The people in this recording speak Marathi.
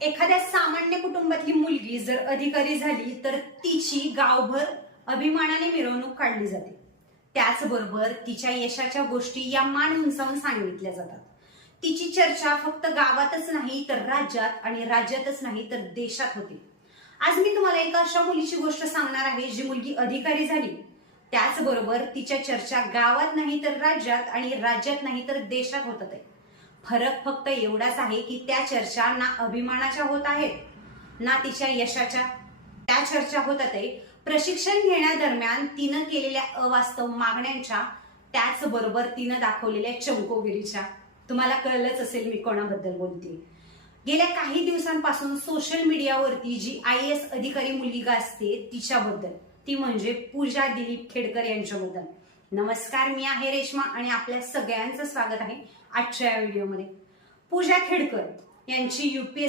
एखाद्या सामान्य कुटुंबातली मुलगी जर अधिकारी झाली तर तिची गावभर अभिमानाने मिरवणूक काढली जाते. त्याचबरोबर तिच्या यशाच्या गोष्टी या मान उंचावून सांगितल्या जातात. तिची चर्चा फक्त गावातच नाही तर राज्यात आणि राज्यातच नाही तर देशात होते. आज मी तुम्हाला एका अशा मुलीची गोष्ट सांगणार आहे जी मुलगी अधिकारी झाली. त्याचबरोबर तिच्या चर्चा गावात नाही तर राज्यात आणि राज्यात नाही तर देशात होतात आहे. फरक फक्त एवढाच आहे की त्या चर्चा ना अभिमानाच्या होत आहेत ना तिच्या यशाच्या. त्या चर्चा होतात आहे प्रशिक्षण घेण्यादरम्यान तिनं केलेल्या अवास्तव मागण्यांच्या, त्याचबरोबर तिनं दाखवलेल्या चमकोगिरीच्या. तुम्हाला कळलंच असेल मी कोणाबद्दल बोलते. गेल्या काही दिवसांपासून सोशल मीडियावरती जी IAS अधिकारी मुलगी गाजते तिच्याबद्दल, ती म्हणजे पूजा दिलीप खेडकर यांच्याबद्दल. नमस्कार, मी आहे रेश्मा आणि आपल्या सगळ्यांचं स्वागत आहे आजच्या या व्हिडिओमध्ये. पूजा खेडकर यांची UPSC